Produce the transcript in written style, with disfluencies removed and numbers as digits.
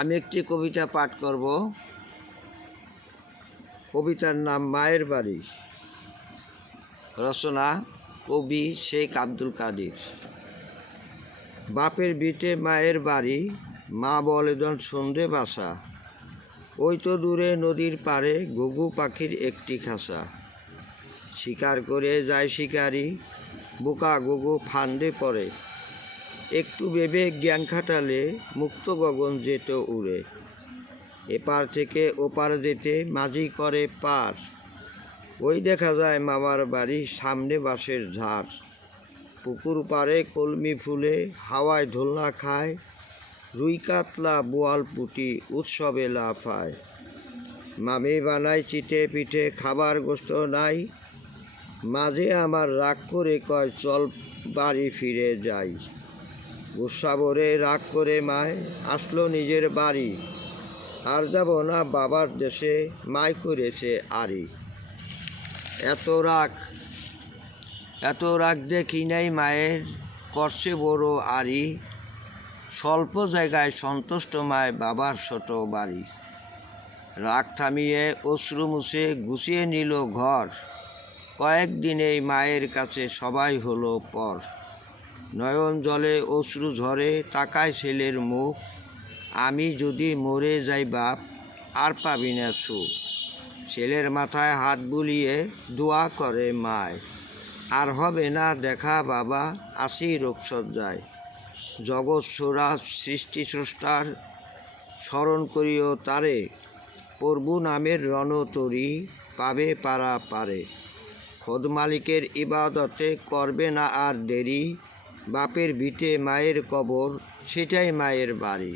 আমি একটি কবিতা পাঠ করব। কবিতার নাম মায়ের বাড়ি। রচনা কবি শেখ আব্দুল কাদির। বাপের ভিটে মায়ের বাড়ি, মা বলে জন সন্ধে বাসা। ওই তো দূরে নদীর পাড়ে ঘুঘু পাখির একটি খাসা। শিকার করে যায় শিকারি, বোকা ঘুঘু ফান্দে পড়ে। একটু ভেবে জ্ঞান খাটালে মুক্ত গগন যেত উড়ে। এপার থেকে ওপার যেতে মাঝি করে পার। ওই দেখা যায় মামার বাড়ি, সামনে বাঁশের ঝাড়। পুকুর পাড়ে কলমি ফুলে হাওয়ায় দোলনা খায়। রুই কাতলা বোয়াল পুঁটি উৎসবে লাফায়। মামি বানায় চিটে পিঠে, খাবার গোস্ত নাই। মাঝে আমার রাগ করে কয় চল বাড়ি ফিরে যাই। গুসা ভরে রাগ করে মায় আসলো নিজের বাড়ি। আর যাব না বাবার দেশে, মাই করেছে আরি। এত রাগ দেখি নাই মায়ের, করছে বড় আরি। স্বল্প জায়গায় সন্তুষ্ট মায় বাবার ছোট বাড়ি। রাগ থামিয়ে অশ্রু মুছে গুছিয়ে নিল ঘর। কয়েকদিনেই মায়ের কাছে সবাই হলো পর। নয়ন জলে অশ্রু ঝরে তাকায় ছেলের মুখ। আমি যদি মরে যাই বাপ, আর পাবি না সুখ। ছেলের মাথায় হাত বুলিয়ে দোয়া করে মায়, আর হবে না দেখা বাবা, আসি রোগসজ্জায়। জগৎ সোরা সৃষ্টি স্রষ্টার স্মরণ করিও তারে। প্রভু নামের রণতরী পাবে পারা পারে। খোদ মালিকের ইবাদতে করবে না আর দেরি। বাপের ভিটে মায়ের কবর, সেটাই মায়ের বাড়ি।